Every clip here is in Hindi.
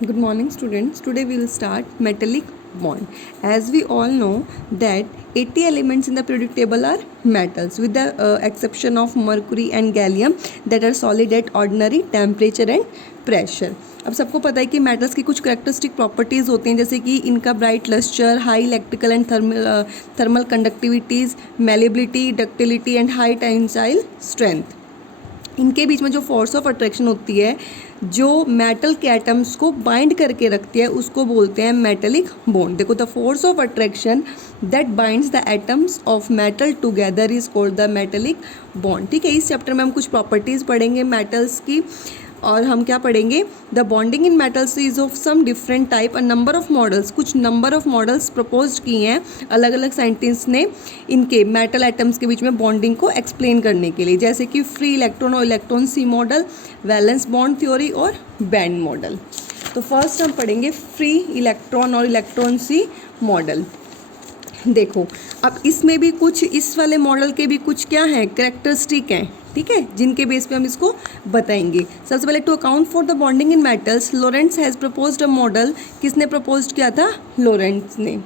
Good morning, students. Today we will start metallic bond. As we all know that 80 elements in the periodic table are metals, with the exception of mercury and gallium that are solid at ordinary temperature and pressure. अब सबको पता है कि मेटल्स की कुछ करेक्टरिस्टिक प्रॉपर्टीज़ होती हैं, जैसे कि इनका bright lustre, high electrical and thermal conductivities, malleability, ductility and high tensile strength. इनके बीच में जो फोर्स ऑफ अट्रैक्शन होती है जो मेटल के एटम्स को बाइंड करके रखती है उसको बोलते हैं मेटेलिक बॉन्ड. देखो, the force of attraction that binds the atoms of metal together is called the metallic bond. ठीक है, इस चैप्टर में हम कुछ प्रॉपर्टीज़ पढ़ेंगे मेटल्स की, और हम क्या पढ़ेंगे, the bonding in metals is of some different type. A number of models, कुछ नंबर ऑफ मॉडल्स प्रपोज किए हैं अलग अलग साइंटिस्ट ने इनके मेटल एटम्स के बीच में बॉन्डिंग को एक्सप्लेन करने के लिए, जैसे कि फ्री इलेक्ट्रॉन और इलेक्ट्रॉन सी मॉडल, वैलेंस बॉन्ड थ्योरी और बैंड मॉडल. तो फर्स्ट हम पढ़ेंगे फ्री इलेक्ट्रॉन और इलेक्ट्रॉन सी मॉडल. देखो, अब इसमें भी कुछ, इस वाले मॉडल के भी कुछ क्या हैं, करेक्टरिस्टिक हैं. ठीक है, जिनके बेस पे हम इसको बताएंगे. सबसे पहले, to account for the bonding in metals Lorentz has proposed a model. किसने प्रपोज किया था? लोरेंट्ज ने.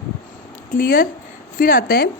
क्लियर. फिर आता है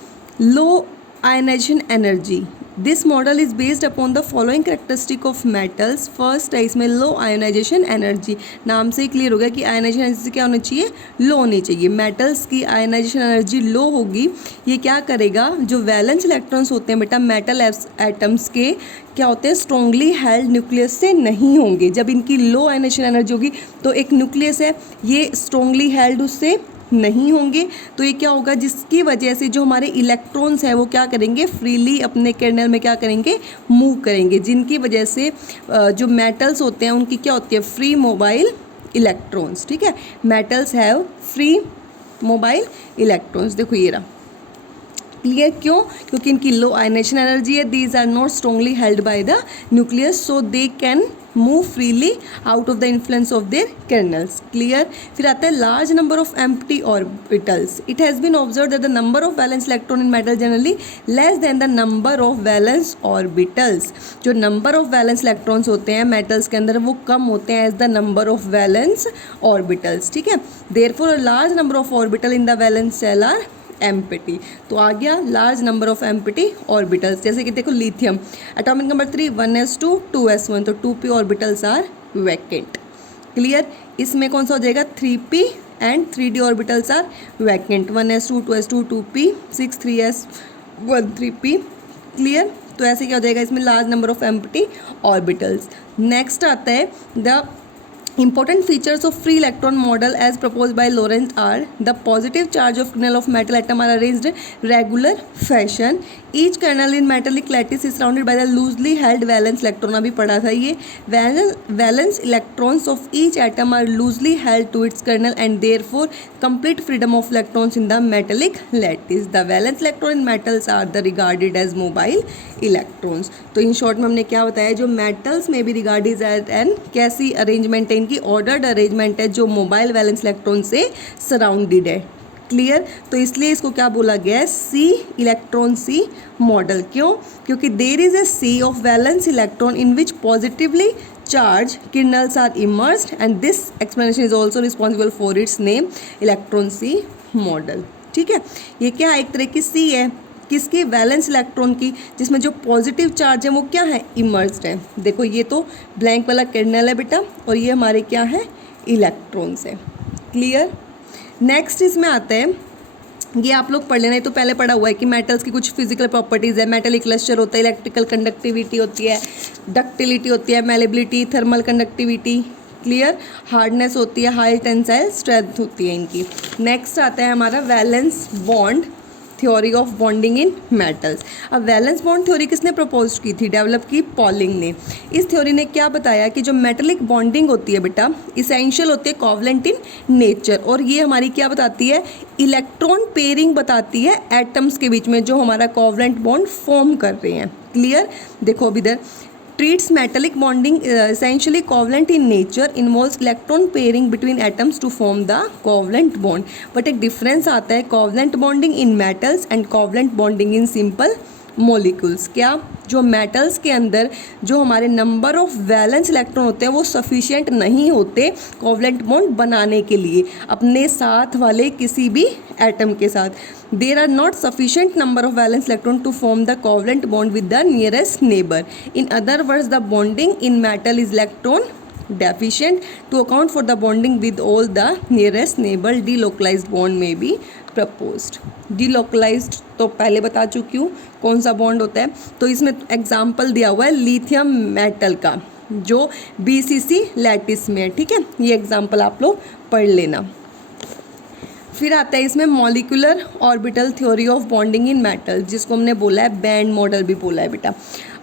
low ionisation energy. This model is based upon the following characteristic of metals. First है इसमें लो आयनाइजेशन एनर्जी. नाम से ही क्लियर हो गया कि आयनाइजेशन एनर्जी क्या होनी चाहिए, लो होनी चाहिए. मेटल्स की आयनाइजेशन एनर्जी लो होगी. ये क्या करेगा, जो वैलेंस इलेक्ट्रॉन्स होते हैं बेटा मेटल एटम्स के, क्या होते हैं, स्ट्रॉन्गली हेल्ड न्यूक्लियस से नहीं होंगे. जब इनकी लो आयनाइजेशन एनर्जी होगी तो एक न्यूक्लियस है, ये स्ट्रॉन्गली हेल्ड उससे नहीं होंगे. तो ये क्या होगा, जिसकी वजह से जो हमारे इलेक्ट्रॉन्स हैं वो क्या करेंगे, फ्रीली अपने कर्नल में क्या करेंगे, मूव करेंगे. जिनकी वजह से जो मेटल्स होते हैं उनकी क्या होती है, फ्री मोबाइल इलेक्ट्रॉन्स. ठीक है, metals have free mobile electrons. देखो ये रहा. क्लियर. क्यों? क्योंकि इनकी लो आयनाइजेशन एनर्जी है. These are not strongly held by the nucleus, so they can move freely out of the influence of their kernels. Clear. फिर आता है large number of empty orbitals. It has been observed that the number of valence electron in metal generally less than the number of valence orbitals. जो number of valence electrons होते हैं metals के अंदर वो कम होते हैं as the number of valence orbitals. ठीक है. Therefore a large number of orbital in the valence shell are empty. तो आ गया large number of empty orbitals. जैसे कि देखो lithium, atomic number 3 1s2 2s1, तो 2p orbitals are vacant. Clear. इसमें कौन सा हो जाएगा, 3p and 3d orbitals are vacant. 1s2 2s2 2p 6 3s1 3p. Clear. तो ऐसे क्या हो जाएगा, इसमें large number of empty orbitals. Next आता है the important features of free electron model as proposed by Lorentz are the positive charge of kernel of metal atom are arranged in regular fashion. Each kernel in metallic lattice is surrounded by the loosely held valence electron. अभी पढ़ा था ये. Valence electrons of each atom are loosely held to its kernel and therefore complete freedom of electrons in the metallic lattice. The valence electron in metals are the regarded as mobile electrons. तो इन शॉर्ट में हमने क्या बताया, जो मेटल्स में भी रिगार्डेड एंड कैसी अरेंजमेंट है, इनकी ऑर्डर्ड अरेंजमेंट है जो मोबाइल वैलेंस इलेक्ट्रॉन से सराउंडेड है. क्लियर. तो इसलिए इसको क्या बोला गया है, सी इलेक्ट्रॉन सी मॉडल. क्यों? क्योंकि there is a sea of valence electron in which positively charge kernels are immersed and this explanation is also responsible for its name electron C model. ठीक है, ये क्या है, एक तरह की सी है किसकी, वैलेंस इलेक्ट्रॉन की, जिसमें जो पॉजिटिव चार्ज है वो क्या है, इमर्स्ड है. देखो ये तो ब्लैंक वाला कर्नल है बेटा, और ये हमारे क्या है, इलेक्ट्रॉन्स है. क्लियर. नेक्स्ट इसमें आता है, ये आप लोग पढ़ लेना, ये तो पहले पढ़ा हुआ है कि मेटल्स की कुछ फिजिकल प्रॉपर्टीज़ है. मेटेलिक लस्टर होता है, इलेक्ट्रिकल कंडक्टिविटी होती है, डक्टिलिटी होती है, malleability, thermal conductivity. Clear. Hardness होती है, हाई टेंसाइल स्ट्रेंथ होती है इनकी. नेक्स्ट आता है हमारा valence bond theory of bonding in metals. अब वैलेंस बॉन्ड थ्योरी किसने प्रपोज की थी, डेवलप की पॉलिंग ने. इस थ्योरी ने क्या बताया कि जो मेटेलिक बॉन्डिंग होती है बेटा इसेंशियल होती है कोवलेंट इन नेचर, और ये हमारी क्या बताती है, इलेक्ट्रॉन पेयरिंग बताती है एटम्स के बीच में जो हमारा कोवलेंट बॉन्ड फॉर्म कर रहे हैं. क्लियर. देखो अब इधर treats metallic bonding essentially covalent in nature, involves electron pairing between atoms to form the covalent bond. But एक difference आता है covalent bonding in metals and covalent bonding in simple molecules. क्या? जो मेटल्स के अंदर जो हमारे नंबर ऑफ वैलेंस इलेक्ट्रॉन होते हैं वो सफिशिएंट नहीं होते कोवलेंट बॉन्ड बनाने के लिए अपने साथ वाले किसी भी एटम के साथ। There are not sufficient number of valence electron to form the covalent bond with the nearest neighbour. In other words the bonding in metal is electron deficient. To account for the bonding with all the nearest neighbor, delocalized bond may be proposed. delocalized तो पहले बता चुकी हूँ कौन सा बॉन्ड होता है। तो इसमें एग्जाम्पल दिया हुआ है लिथियम मेटल का जो BCC लैटिस में है, ठीक है। ये एग्जाम्पल आप लोग पढ़ लेना। फिर आता है इसमें molecular orbital theory of bonding in metal, जिसको हमने बोला है बैंड मॉडल भी बोला है बेटा।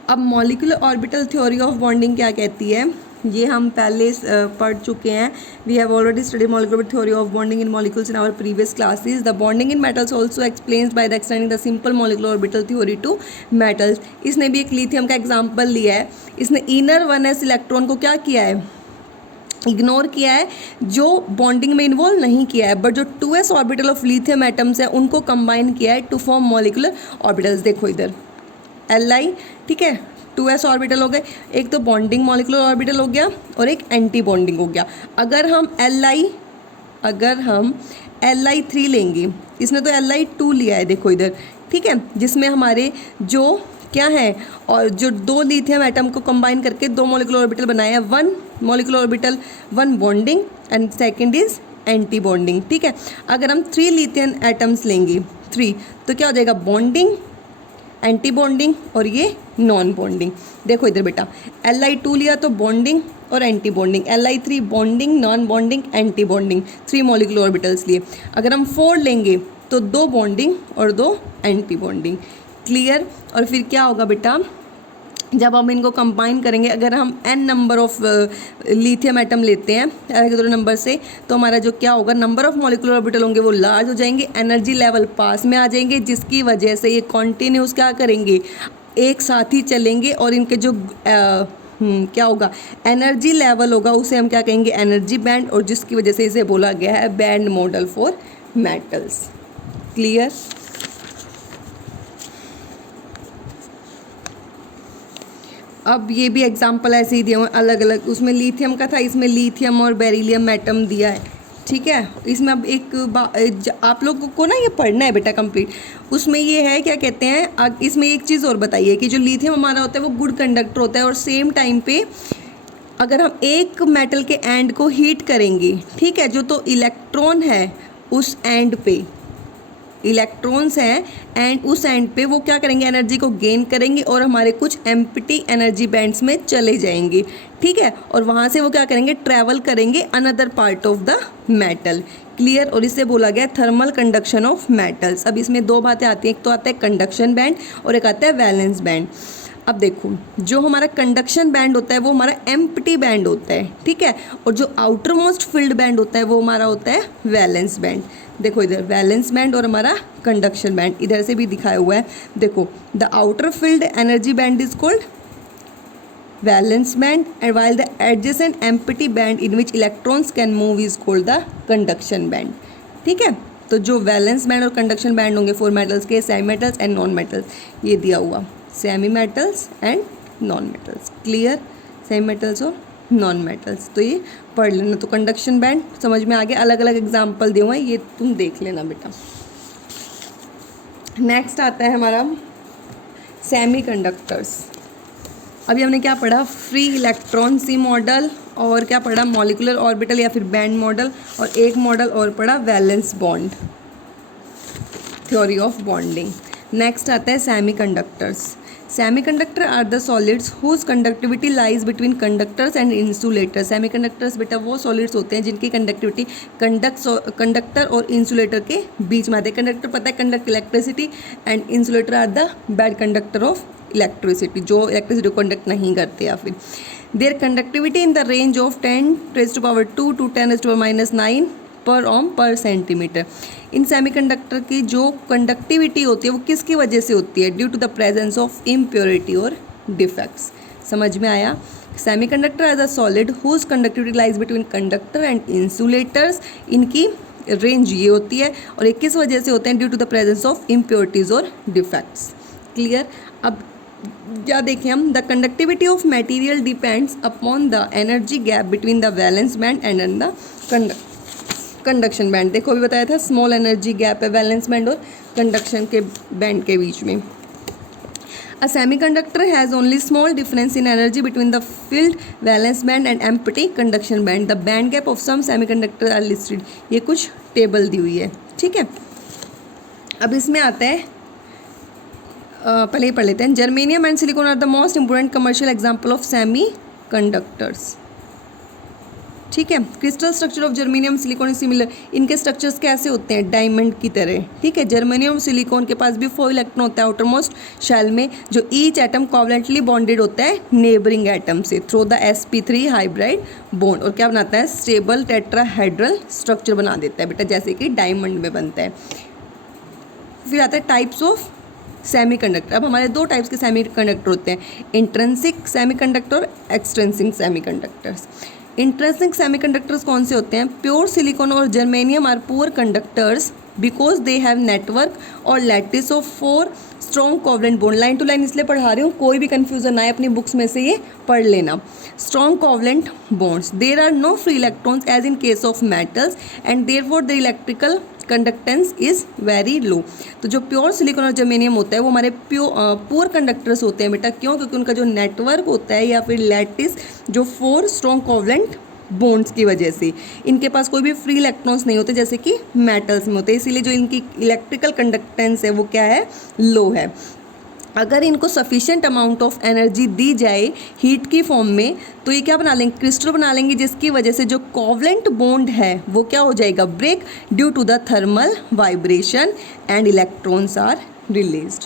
अब molecular orbital theory of bonding क्या कहती है, ये हम पहले पढ़ चुके हैं। We have already study molecular theory of bonding in molecules in our previous classes. The bonding in metals also explained by the extending the simple molecular orbital theory to metals. इसने भी एक लिथियम का एग्जाम्पल लिया है। इसने इनर 1s इलेक्ट्रॉन को क्या किया है, इग्नोर किया है, जो बॉन्डिंग में इन्वॉल्व नहीं किया है, बट जो 2s orbital of lithium atoms है उनको कंबाइन किया है टू फॉर्म मॉलिक्यूलर ऑर्बिटल्स। देखो इधर Li, ठीक है, 2s ऑर्बिटल हो गए, एक तो बॉन्डिंग मॉलिक्यूलर ऑर्बिटल हो गया और एक एंटी बॉन्डिंग हो गया। अगर हम Li3 लेंगे, इसने तो Li2 लिया है, देखो इधर, ठीक है, जिसमें हमारे जो क्या है और जो 2 लिथियम एटम को कंबाइन करके 2 मॉलिक्यूलर ऑर्बिटल बनाया है। 1 molecular orbital 1 bonding and second is anti bonding, ठीक है। अगर हम 3 लिथियम एटम्स लेंगे 3, तो क्या हो जाएगा, बॉन्डिंग, एंटी बॉन्डिंग और ये नॉन बॉन्डिंग। देखो इधर बेटा, Li2 लिया तो बॉन्डिंग और anti bonding, Li3 bonding, non bonding, anti bonding, 3 molecular orbitals लिए। अगर हम 4 लेंगे तो 2 बॉन्डिंग और 2 एंटी बॉन्डिंग। क्लियर? और फिर क्या होगा बेटा, जब हम इनको कंबाइन करेंगे, अगर हम n number of lithium atom लेते हैं एक नंबर से, तो हमारा जो क्या होगा, नंबर ऑफ मॉलिक्यूलर ऑर्बिटल होंगे वो लार्ज हो जाएंगे, एनर्जी लेवल पास में आ जाएंगे, जिसकी वजह से ये कॉन्टिन्यूस क्या करेंगे, एक साथ ही चलेंगे और इनके जो क्या होगा, एनर्जी लेवल होगा, उसे हम क्या कहेंगे, एनर्जी बैंड, और जिसकी वजह से इसे बोला गया है band model for metals. Clear? अब ये भी एग्जाम्पल ऐसे ही दिए हुए अलग अलग, उसमें लिथियम का था, इसमें लिथियम और बेरिलियम एटम दिया है, ठीक है। इसमें अब आप लोगों को ना ये पढ़ना है बेटा कंप्लीट। उसमें ये है, क्या कहते हैं, इसमें एक चीज़ और बताइए कि जो लिथियम हमारा होता है वो गुड कंडक्टर होता है, और सेम टाइम पे अगर हम एक मेटल के एंड को हीट करेंगे, ठीक है, जो तो इलेक्ट्रॉन है उस एंड पे, इलेक्ट्रॉन्स हैं एंड उस एंड पे वो क्या करेंगे, एनर्जी को गेन करेंगे और हमारे कुछ एम्प्टी एनर्जी बैंड्स में चले जाएंगे, ठीक है, और वहाँ से वो क्या करेंगे, ट्रैवल करेंगे another part of the metal. Clear? और इससे बोला गया थर्मल कंडक्शन ऑफ मेटल्स। अब इसमें 2 बातें आती हैं, एक तो आता है कंडक्शन बैंड और एक आता है वैलेंस बैंड। अब देखो, जो हमारा कंडक्शन बैंड होता है वो हमारा एम्प्टी बैंड होता है, ठीक है, और जो आउटर मोस्ट फील्ड बैंड होता है वो हमारा होता है वैलेंस बैंड। देखो इधर वैलेंस बैंड और हमारा कंडक्शन बैंड इधर से भी दिखाया हुआ है। देखो, the outer field energy band is called valence band and while the adjacent empty band in which electrons can move is called the conduction band, ठीक है। तो जो वैलेंस बैंड और कंडक्शन बैंड होंगे फॉर मेटल्स के, semi metals and non metals, ये दिया हुआ semi metals and non metals. Clear? Semi metals और नॉन मेटल्स, तो ये पढ़ लेना। तो कंडक्शन बैंड समझ में आ गया, अलग अलग एग्जाम्पल दिए हुए हैं, ये तुम देख लेना बेटा। नेक्स्ट आता है हमारा सेमी कंडक्टर्स। अभी हमने क्या पढ़ा, फ्री इलेक्ट्रॉन सी मॉडल, और क्या पढ़ा, मॉलिक्यूलर ऑर्बिटल या फिर बैंड मॉडल, और एक मॉडल और पढ़ा valence bond theory of bonding. Next आता है semiconductors. Semiconductor are the solids whose conductivity lies between conductors and insulator. Semiconductors बेटा वो सॉलिड्स होते हैं जिनकी कंडक्टिविटी कंडक्टर और इंसुलेटर के बीच में आते हैं। कंडक्टर पता है conduct electricity, and insulator are the bad conductor of electricity, जो इलेक्ट्रिसिटी को कंडक्ट नहीं करते। या फिर their conductivity in the range of 10⁻² to 10⁻⁹ पर ओम पर सेंटीमीटर। इन सेमीकंडक्टर की जो कंडक्टिविटी होती है वो किसकी वजह से होती है, due to the presence of impurity और डिफेक्ट्स। समझ में आया? Semiconductor as a solid whose conductivity lies between conductor and insulators, इनकी रेंज ये होती है, और ये किस वजह से होते हैं, due to the presence of impurities और डिफेक्ट्स। क्लियर। अब क्या देखें हम, the conductivity of material depends upon the energy gap between the valence band and the conduction band. देखो अभी बताया था स्मॉल एनर्जी गैप है वैलेंस बैंड और कंडक्शन के बैंड के बीच में। A semiconductor has only small difference in energy between the filled valence band and empty conduction band. The band gap of some semiconductor are listed. ये कुछ टेबल दी हुई है, ठीक है। अब इसमें आता है पहले ही पढ़ लेते हैं। Germanium and silicon are the most important commercial example of semiconductors, ठीक है। Crystal structure of germanium silicon similar, इनके स्ट्रक्चर्स कैसे होते हैं, डायमंड की तरह, ठीक है। जर्मेनियम सिलिकॉन के पास भी 4 इलेक्ट्रॉन होता है आउटर मोस्ट शेल में, जो ईच एटम कोवलेंटली बॉन्डेड होता है नेबरिंग एटम से through the sp3 hybrid bond, और क्या बनाता है, स्टेबल टेट्राहेड्रल स्ट्रक्चर बना देता है बेटा, जैसे कि डायमंड में बनता है। फिर आता है टाइप्स ऑफ सेमीकंडक्टर। अब हमारे 2 टाइप्स के सेमीकंडक्टर होते हैं, इंट्रिंसिक सेमीकंडक्टर और एक्सट्रिंसिक सेमीकंडक्टर्स। इंट्रिंसिक सेमीकंडक्टर्स कौन से होते हैं, प्योर सिलिकॉन और germanium are poor conductors because they have network और lattice of 4 strong covalent bond. Line to line इसलिए पढ़ा रही हूँ, कोई भी कन्फ्यूजन आए अपनी बुक्स में से ये पढ़ लेना। Strong covalent bonds, there are no free electrons as in case of metals and therefore the electrical conductance is very low. तो जो प्योर सिलिकॉन और जर्मेनियम होता है वो हमारे पुअर कंडक्टर्स होते हैं बेटा, क्यों, क्योंकि उनका जो नेटवर्क होता है या फिर लैटिस जो 4 स्ट्रॉन्ग कोवलेंट बॉन्ड्स की वजह से इनके पास कोई भी फ्री इलेक्ट्रॉन्स नहीं होते जैसे कि मेटल्स में होते हैं, इसीलिए जो इनकी इलेक्ट्रिकल कंडक्टेंस है वो क्या है, लो है। अगर इनको सफिशिएंट अमाउंट ऑफ एनर्जी दी जाए हीट की फॉर्म में तो ये क्या बना लेंगे, क्रिस्टल बना लेंगे, जिसकी वजह से जो कोवलेंट बॉन्ड है वो क्या हो जाएगा, break due to the thermal vibration and electrons are released.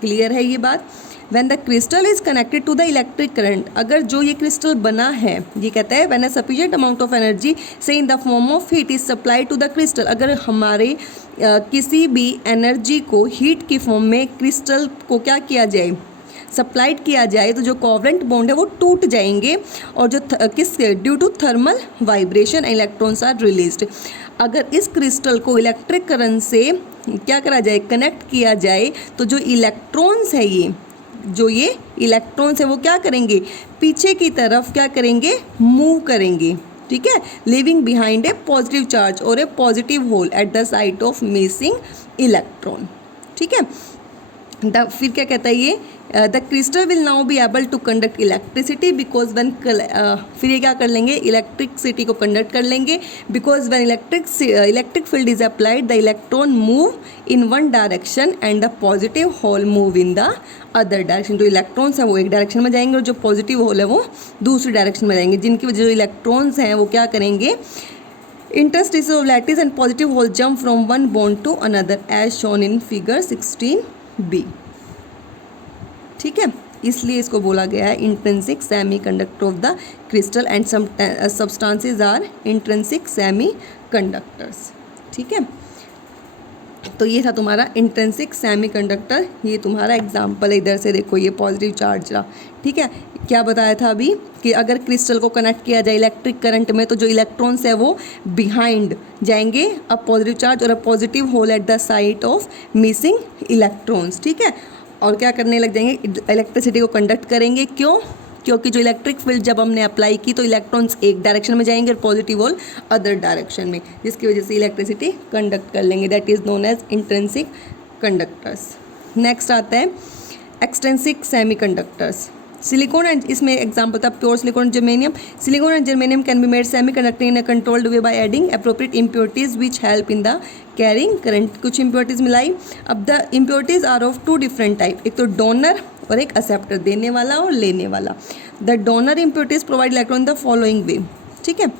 Clear है ये बात। When the crystal is connected to the electric current, अगर जो ये क्रिस्टल बना है, ये कहता है when a sufficient amount of energy से in the form of heat is supplied to the crystal, अगर हमारे किसी भी एनर्जी को हीट की फॉर्म में क्रिस्टल को क्या किया जाए, सप्लाइड किया जाए, तो जो कोवलेंट बॉन्ड है वो टूट जाएंगे और जो किसके, due to thermal vibration electrons are released. अगर इस क्रिस्टल को इलेक्ट्रिक करंट से क्या करा जाए, कनेक्ट किया जाए, तो जो इलेक्ट्रॉन्स है ये इलेक्ट्रॉन्स है वो क्या करेंगे, पीछे की तरफ क्या करेंगे, मूव करेंगे, ठीक है, leaving behind a positive charge और a positive hole at the site of missing electron, ठीक है। फिर क्या कहता है ये, the crystal will now be able to conduct electricity because one, फिर ये क्या कर लेंगे, इलेक्ट्रिसिटी को कंडक्ट कर लेंगे, because one electric field is applied the electron move in one direction and the positive hole move in the other direction. जो इलेक्ट्रॉन्स हैं वो एक डायरेक्शन में जाएंगे और जो पॉजिटिव होल है वो दूसरी डायरेक्शन में जाएंगे, जिनकी वजह से जो इलेक्ट्रॉन्स हैं वो क्या करेंगे, interstices of lattice and positive hole jump from one bond to another as shown in figure 16b, ठीक है। इसलिए इसको बोला गया है intrinsic semiconductor of the crystal and some substances are intrinsic semiconductors, ठीक है। तो ये था तुम्हारा इंट्रिंसिक सेमी कंडक्टर, ये तुम्हारा एग्जाम्पल है, इधर से देखो ये पॉजिटिव चार्ज रहा, ठीक है। क्या बताया था अभी कि अगर क्रिस्टल को कनेक्ट किया जाए इलेक्ट्रिक करंट में तो जो इलेक्ट्रॉन्स है वो बिहाइंड जाएंगे अ पॉजिटिव चार्ज और a positive hole at the site of missing electrons, ठीक है, और क्या करने लग जाएंगे, इलेक्ट्रिसिटी को कंडक्ट करेंगे। क्यों, क्योंकि जो इलेक्ट्रिक फील्ड जब हमने अप्लाई की तो इलेक्ट्रॉन्स एक डायरेक्शन में जाएंगे और पॉजिटिव होल अदर डायरेक्शन में, जिसकी वजह से इलेक्ट्रिसिटी कंडक्ट कर लेंगे, that is known as intrinsic conductors. Next आता है extrinsic semiconductors. Silicon and, इसमें एग्जाम्पल था pure silicon germanium. Silicon and germanium can be made semiconductor in a controlled way by adding appropriate impurities which help in the carrying current. कुछ इम्प्योरिटीज मिलाई। अब the impurities are of 2 different type, एक तो डोनर और एक एक्सेप्टर, देने वाला और लेने वाला। The donor impurities provide electron in the following वे, ठीक है।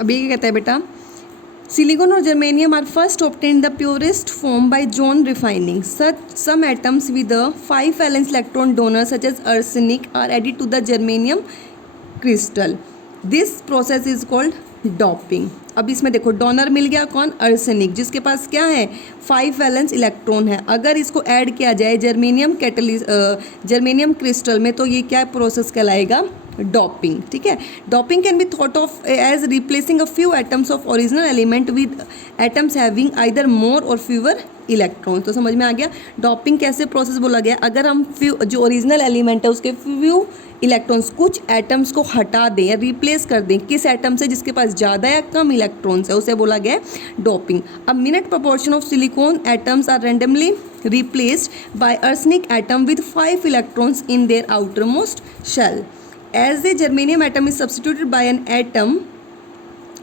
अब ये क्या कहता है बेटा, सिलिकॉन और germanium are first obtain the purest form by zone refining such some atoms with a 5 valence electron donor such as arsenic are added to the germanium crystal. This process is called doping. अब इसमें देखो डोनर मिल गया कौन, आर्सेनिक, जिसके पास क्या है 5 वैलेंस इलेक्ट्रॉन है। अगर इसको ऐड किया जाए जर्मेनियम क्रिस्टल में तो ये क्या प्रोसेस कहलाएगा, डॉपिंग, ठीक है। Doping can be thought of as replacing a few atoms of original element with atoms having either more और फ्यूअर इलेक्ट्रॉन। तो समझ में आ गया डॉपिंग कैसे प्रोसेस बोला गया, अगर हम फ्यू जो ओरिजिनल एलिमेंट है उसके फ्यू इलेक्ट्रॉन्स कुछ एटम्स को हटा दें या रिप्लेस कर दें किस एटम से जिसके पास ज़्यादा या कम इलेक्ट्रॉन्स है, उसे बोला गया doping. A minute proportion of silicon atoms are randomly replaced by arsenic atom with 5 electrons in their outermost shell. As the germanium atom is substituted by an atom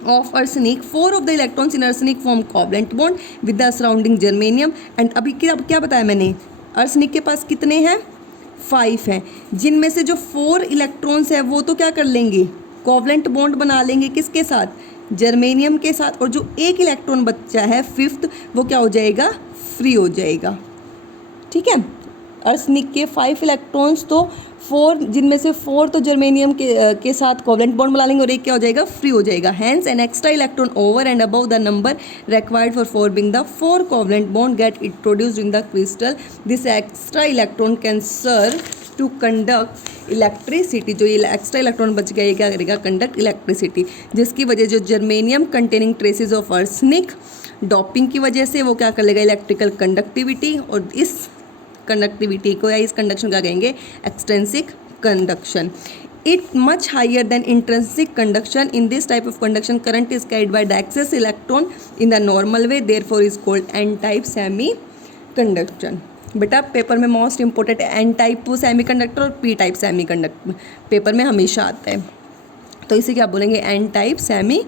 of arsenic, 4 of the electrons in arsenic form covalent bond with the surrounding germanium. And अभी क्या बताया मैंने, arsenic के पास कितने हैं 5 हैं, जिनमें से जो 4 इलेक्ट्रॉन्स है वो तो क्या कर लेंगे कोवलेंट बॉन्ड बना लेंगे किसके साथ जर्मेनियम के साथ, और जो एक इलेक्ट्रॉन बचा है 5th वो क्या हो जाएगा फ्री हो जाएगा। ठीक है, आर्सेनिक के 5 इलेक्ट्रॉन्स तो 4 जिनमें से 4 तो जर्मेनियम के साथ कोवलेंट बॉन्ड बना लेंगे और एक क्या हो जाएगा फ्री हो जाएगा। Hence an extra electron over and above the number required for forming the 4 covalent bond get it produced in the crystal. This extra electron can serve to conduct electricity. जो ये एक्स्ट्रा इलेक्ट्रॉन बच गया ये क्या करेगा कंडक्ट इलेक्ट्रिसिटी, जिसकी वजह जो germanium containing traces of arsenic doping की वजह से वो क्या कर लेगा इलेक्ट्रिकल कंडक्टिविटी, और इस कंडक्टिविटी को या इस कंडक्शन क्या कहेंगे extrinsic conduction. It much higher than intrinsic conduction. In this type of conduction current is carried by the excess electron in the normal way, therefore is called N type semiconduction. बेटा पेपर में most important N type semiconductor और P type semiconductor paper में हमेशा आता है, तो इसे क्या बोलेंगे एन टाइप सेमी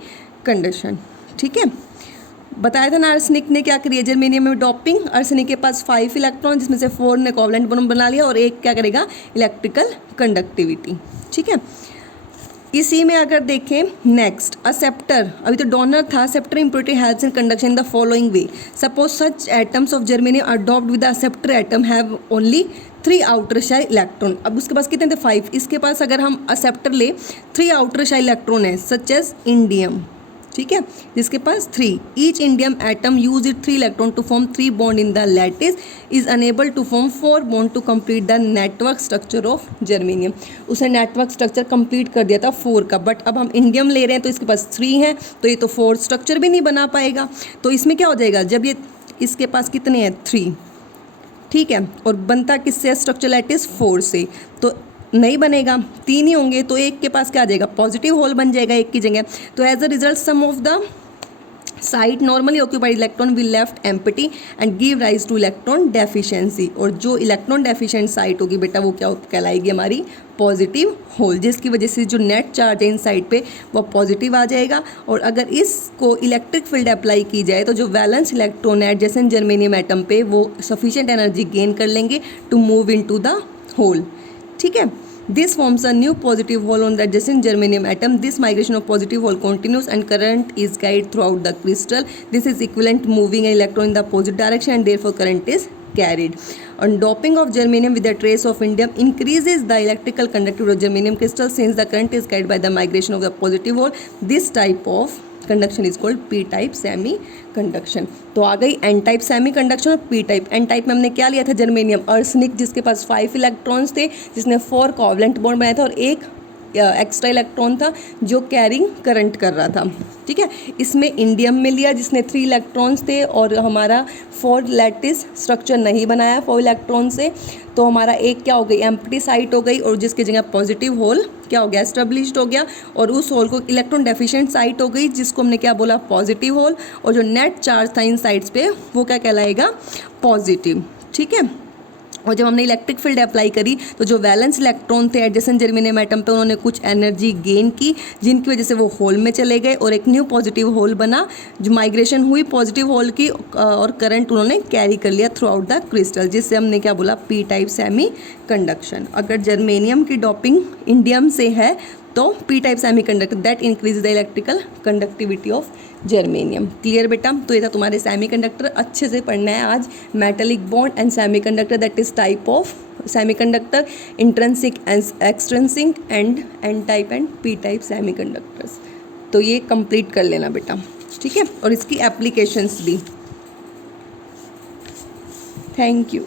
कंडक्शन। ठीक है, बताया था ना आर्सेनिक ने क्या करी है जर्मेनियम में डॉपिंग। आर्सेनिक के पास 5 इलेक्ट्रॉन जिसमें से 4 ने कोवलेंट बॉन्ड बना लिया और एक क्या करेगा इलेक्ट्रिकल कंडक्टिविटी। ठीक है, इसी में अगर देखें नेक्स्ट असेप्टर, अभी तो डोनर था, acceptor impurity helps in conduction in the following way. Suppose such atoms of germanium are doped with the acceptor atom have only 3 outer shell electron. अब उसके पास कितने थे 5, इसके पास अगर हम असेप्टर ले 3 आउटर शेल इलेक्ट्रॉन है सच एज इंडियम। ठीक है, जिसके पास 3 each indium atom use it 3 electron to form 3 bond in the lattice is unable to form 4 bond to complete the network structure of germanium. उसने नेटवर्क स्ट्रक्चर कंप्लीट कर दिया था 4 का, बट अब हम इंडियम ले रहे हैं तो इसके पास 3 हैं तो ये तो 4 स्ट्रक्चर भी नहीं बना पाएगा। तो इसमें क्या हो जाएगा जब ये इसके पास कितने हैं 3, ठीक है, और बनता किससे स्ट्रक्चर लैटिस 4 से, तो नहीं बनेगा 3 ही होंगे तो एक के पास क्या आ जाएगा पॉजिटिव होल बन जाएगा एक की जगह। तो as a result some of the site normally occupied electron will left empty and give rise to electron deficiency. और जो इलेक्ट्रॉन डेफिशिएंट साइट होगी बेटा वो क्या कहलाएगी हमारी पॉजिटिव होल, जिसकी वजह से जो नेट चार्ज है इन साइड पे वो पॉजिटिव आ जाएगा। और अगर इसको इलेक्ट्रिक फील्ड अप्लाई की जाए तो जो वैलेंस इलेक्ट्रॉन है एडजेसेंट जर्मेनियम एटम पे वो सफिशिएंट एनर्जी गेन कर लेंगे to move into the hole. ठीक है, this forms a new positive hole on the adjacent germanium atom. This migration of positive hole continues and current is carried throughout the crystal. This is equivalent moving an electron in the opposite direction and therefore current is carried. And doping of germanium with a trace of indium increases the electrical conductivity of germanium crystal since the current is carried by the migration of the positive hole. This type of conduction is called P type semi conduction. तो आ गई एन टाइप सेमी कंडक्शन और पी टाइप। एन टाइप में हमने क्या लिया था जर्मेनियम आर्सेनिक जिसके पास 5 इलेक्ट्रॉन्स थे, जिसने 4 कोवलेंट बॉन्ड बनाया था और एक एक्स्ट्रा इलेक्ट्रॉन था जो कैरिंग करंट कर रहा था। ठीक है, इसमें इंडियम में लिया जिसने 3 इलेक्ट्रॉन्स थे और हमारा 4 लैटिस स्ट्रक्चर नहीं बनाया 4 इलेक्ट्रॉन से, तो हमारा एक क्या हो गई एम्प्टी साइट हो गई और जिसकी जगह पॉजिटिव होल क्या हो गया एस्टेब्लिश्ड हो गया, और उस होल को इलेक्ट्रॉन डेफिशिएंट साइट हो गई जिसको हमने क्या बोला पॉजिटिव होल, और जो नेट चार्ज था इन साइड्स पे वो क्या कहलाएगा पॉजिटिव। ठीक है, और जब हमने इलेक्ट्रिक फील्ड अप्लाई करी तो जो वैलेंस इलेक्ट्रॉन थे एडजेसेंट जर्मेनियम एटम पे उन्होंने कुछ एनर्जी गेन की जिनकी वजह से वो होल में चले गए और एक न्यू पॉजिटिव होल बना, जो माइग्रेशन हुई पॉजिटिव होल की और करंट उन्होंने कैरी कर लिया थ्रू आउट द क्रिस्टल, जिससे हमने क्या बोला पी टाइप सेमी कंडक्शन। अगर जर्मेनियम की डॉपिंग इंडियम से है तो P type semiconductor that increase the electrical conductivity of germanium. Clear बेटा, तो ये था तुम्हारे सेमी कंडक्टर, अच्छे से पढ़ना है आज। Metallic bond and semiconductor that is type of semiconductor, intrinsic and extrinsic and n type and p type semiconductors. तो ये कंप्लीट कर लेना बेटा, ठीक है, और इसकी एप्लीकेशंस भी। Thank you.